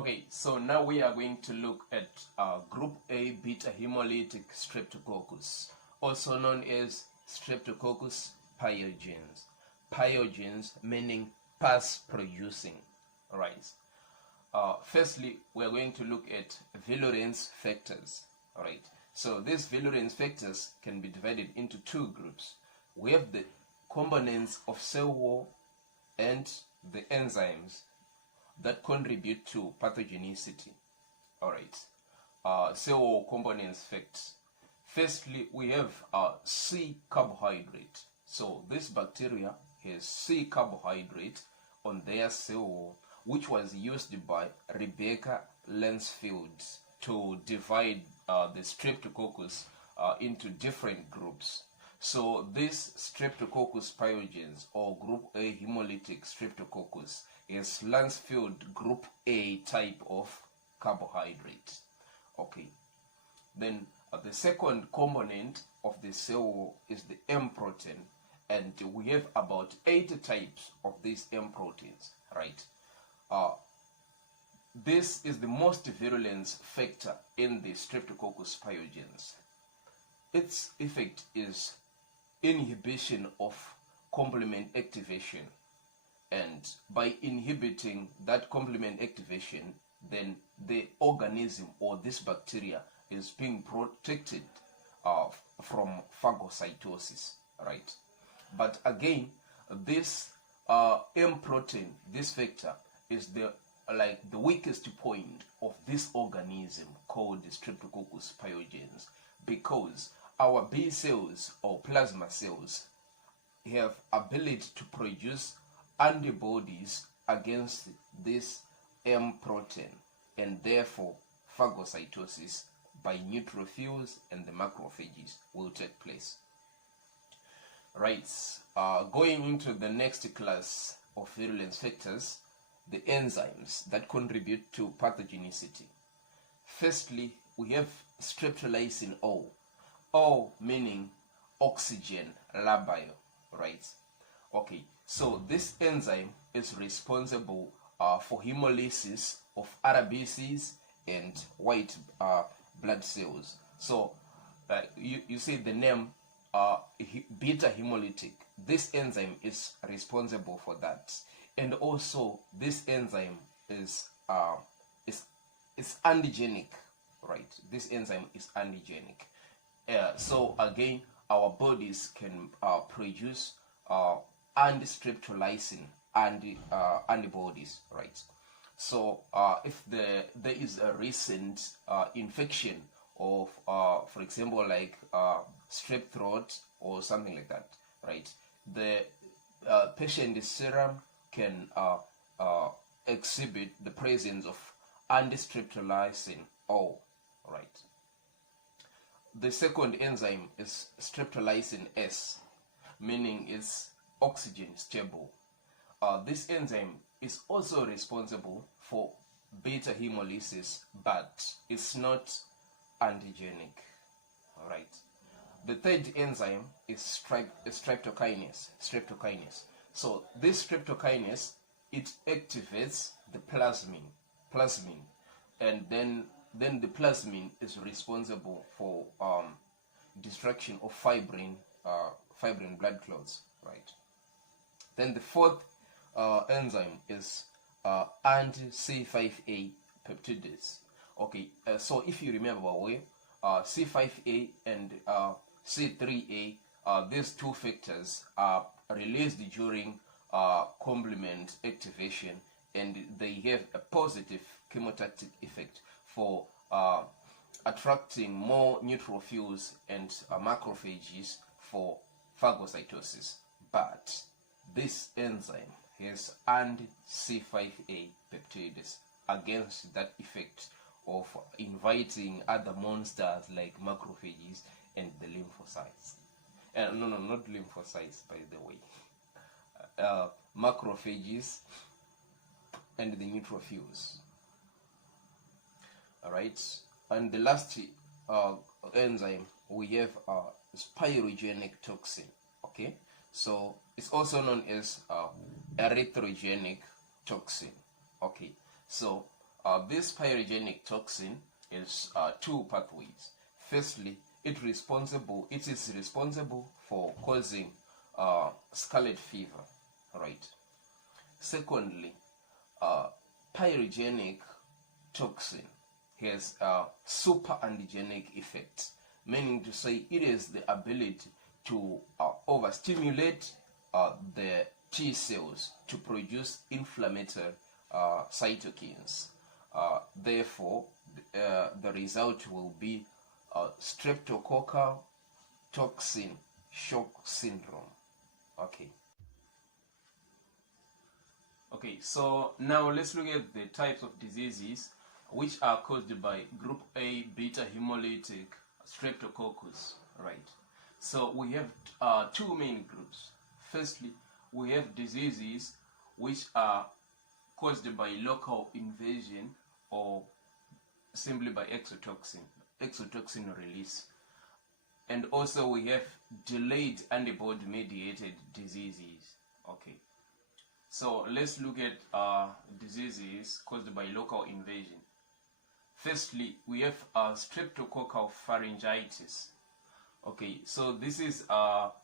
Okay, so now we are going to look at group A beta hemolytic streptococcus, also known as Streptococcus pyogenes. Pyogenes meaning pus producing. Alright. Firstly, we are going to look at variance factors. Alright. So these variance factors can be divided into two groups. We have the components of cell wall and the enzymes that contribute to pathogenicity. Alright. Cell wall components facts. Firstly, we have C carbohydrate. So this bacteria has C carbohydrate on their cell wall, which was used by Rebecca Lansfield to divide the Streptococcus into different groups. So this Streptococcus pyogenes, or group A hemolytic Streptococcus, is Lansfield group A type of carbohydrate. Okay. Then the second component of the cell wall is the M protein, and we have about 8 types of these M proteins, right? This is the most virulent factor in the Streptococcus pyogenes. Its effect is inhibition of complement activation, and by inhibiting that complement activation, then the organism or this bacteria is being protected from phagocytosis, right? But again, this M protein, this factor, is the weakest point of this organism called the Streptococcus pyogenes, because our B cells or plasma cells have ability to produce antibodies against this M protein, and therefore phagocytosis by neutrophils and the macrophages will take place. Right, going into the next class of virulence factors, the enzymes that contribute to pathogenicity. Firstly, we have streptolysin O. O meaning oxygen labile, right? Okay, so this enzyme is responsible for hemolysis of RBCs and white blood cells. So you see the name beta hemolytic. This enzyme is responsible for that, and also this enzyme is antigenic, right? This enzyme is antigenic. So again, our bodies can produce anti-streptolysin antibodies, right? So if there is a recent infection of, for example, like strep throat or something like that, right? The patient's serum can exhibit the presence of anti-streptolysin O, right? The second enzyme is streptolysin S, meaning it's oxygen stable. This enzyme is also responsible for beta hemolysis, but it's not antigenic. All right. The third enzyme is streptokinase. So this streptokinase, it activates the plasmin, and then the plasmin is responsible for destruction of fibrin blood clots, right? Then the fourth enzyme is anti-C5a peptidase. Okay, so if you remember well, C5a and C3a, these two factors are released during complement activation, and they have a positive chemotactic effect for attracting more neutrophils and macrophages for phagocytosis. But this enzyme has anti-C5a peptidase against that effect of inviting other monsters like macrophages and the lymphocytes. No, not lymphocytes, by the way. Macrophages and the neutrophils. Alright, and the last enzyme we have is pyrogenic toxin. Okay, so it's also known as erythrogenic toxin. Okay, so This pyrogenic toxin is two pathways. Firstly, it is responsible for causing scarlet fever, right? Secondly, pyrogenic toxin has a super antigenic effect, meaning to say it has the ability to overstimulate the T cells to produce inflammatory cytokines. Therefore, the result will be streptococcal toxin shock syndrome. Okay, so now let's look at the types of diseases which are caused by group A beta hemolytic streptococcus, right? So we have two main groups. Firstly, we have diseases which are caused by local invasion or simply by exotoxin release. And also we have delayed antibody mediated diseases. Okay, so let's look at diseases caused by local invasion. Firstly, we have streptococcal pharyngitis. Okay, so this is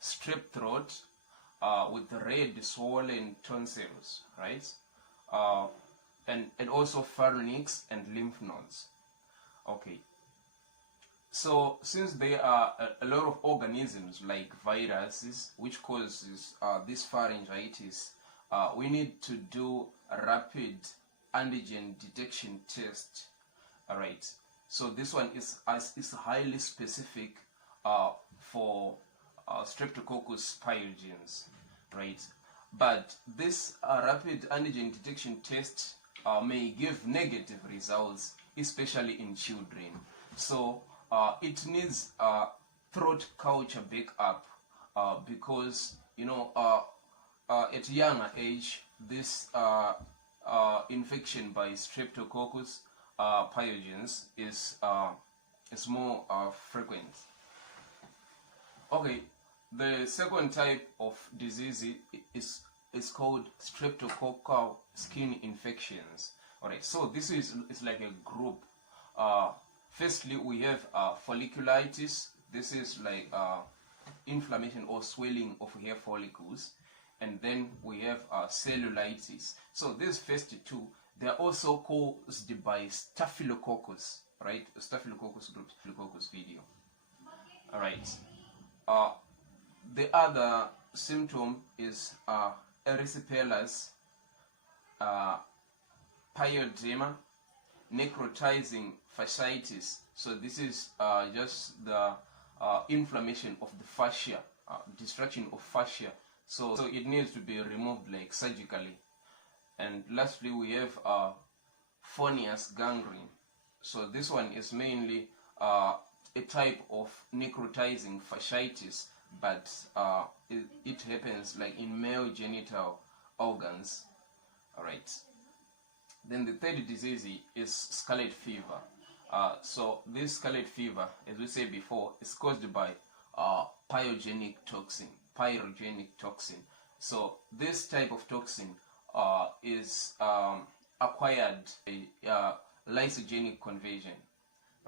strep throat with red swollen tonsils, right? And also pharynx and lymph nodes. Okay, so since there are a lot of organisms like viruses which causes this pharyngitis, we need to do a rapid antigen detection test. All right, so this one is highly specific for Streptococcus pyogenes, right? But this rapid antigen detection test may give negative results, especially in children. So it needs throat culture backup because at younger age this infection by Streptococcus pyogenes is more frequent. Okay, the second type of disease is called streptococcal skin infections. Alright, so this is like a group. Firstly, we have folliculitis. This is like inflammation or swelling of hair follicles. And then we have cellulitis. So these first two, they are also caused by staphylococcus, right? Staphylococcus group, staphylococcus video. All right. The other symptom is erysipelas, pyedema, necrotizing fasciitis. So this is just the inflammation of the fascia, destruction of fascia. So it needs to be removed like surgically. And lastly, we have phoneus gangrene. So this one is mainly a type of necrotizing fasciitis, but it happens like in male genital organs. All right. Then the third disease is scarlet fever. So this scarlet fever, as we said before, is caused by pyrogenic toxin. So this type of toxin is acquired a lysogenic conversion,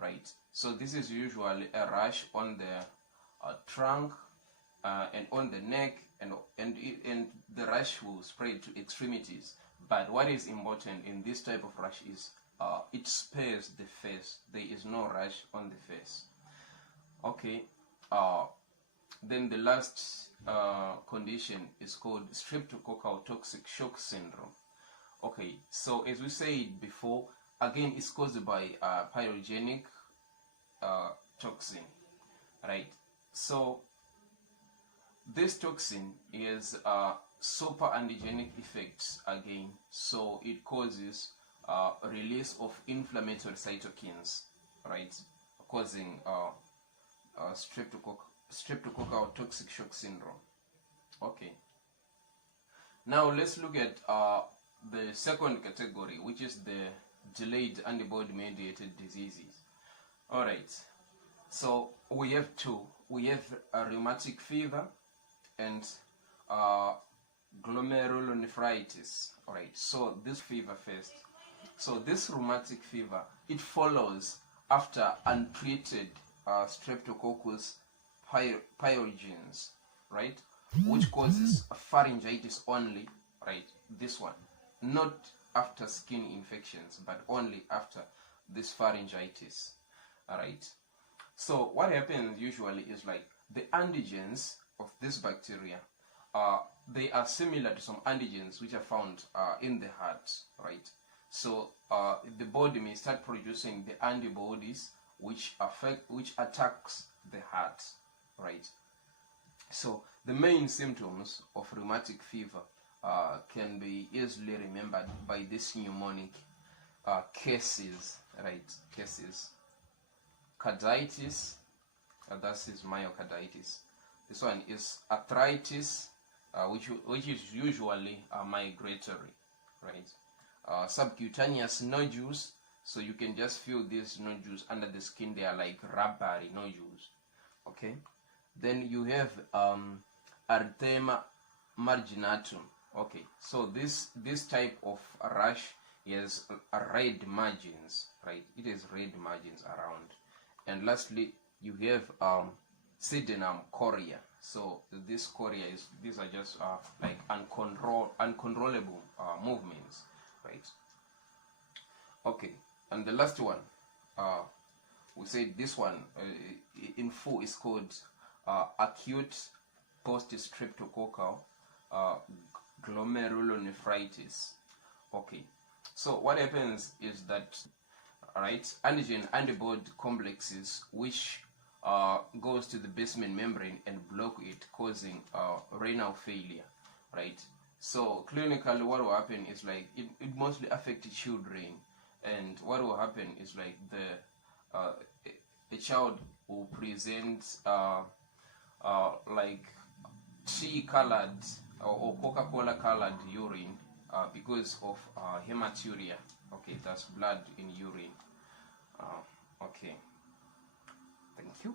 right? So this is usually a rash on the trunk and on the neck, and the rash will spread to extremities. But what is important in this type of rash is it spares the face. There is no rash on the face. Okay. Then the last condition is called streptococcal toxic shock syndrome. Okay, so as we said before, again it's caused by pyrogenic toxin, right? So this toxin is super antigenic effects again, so it causes release of inflammatory cytokines, right, causing streptococcal toxic shock syndrome. Okay, now let's look at the second category, which is the delayed antibody mediated diseases. All right, so we have two. We have rheumatic fever and glomerulonephritis. All right, so this fever first. So this rheumatic fever, it follows after untreated Streptococcus pyogenes, right, which causes pharyngitis only, right, this one, not after skin infections, but only after this pharyngitis, all right. So what happens usually is like the antigens of this bacteria, they are similar to some antigens which are found in the heart, right? So the body may start producing the antibodies which attacks the heart, right? So the main symptoms of rheumatic fever can be easily remembered by this mnemonic cases, right? Cases. Carditis, that is myocarditis. This one is arthritis, which is usually migratory, right? Subcutaneous nodules, so you can just feel these nodules under the skin. They are like rubbery nodules. Okay. Then you have erythema marginatum. Okay, so this type of rash has red margins, right? It has red margins around. And lastly, you have sedum chorea. So this chorea these are just like uncontrollable movements, right? Okay, and the last one, we say this one in full is called acute post-streptococcal glomerulonephritis. Okay, so what happens is that, right, antigen antibody complexes which goes to the basement membrane and block it, causing renal failure, right? So clinically what will happen is like it mostly affects children, and what will happen is like the child will present like tea colored or Coca-Cola colored urine because of hematuria. Okay, that's blood in urine. Okay, thank you.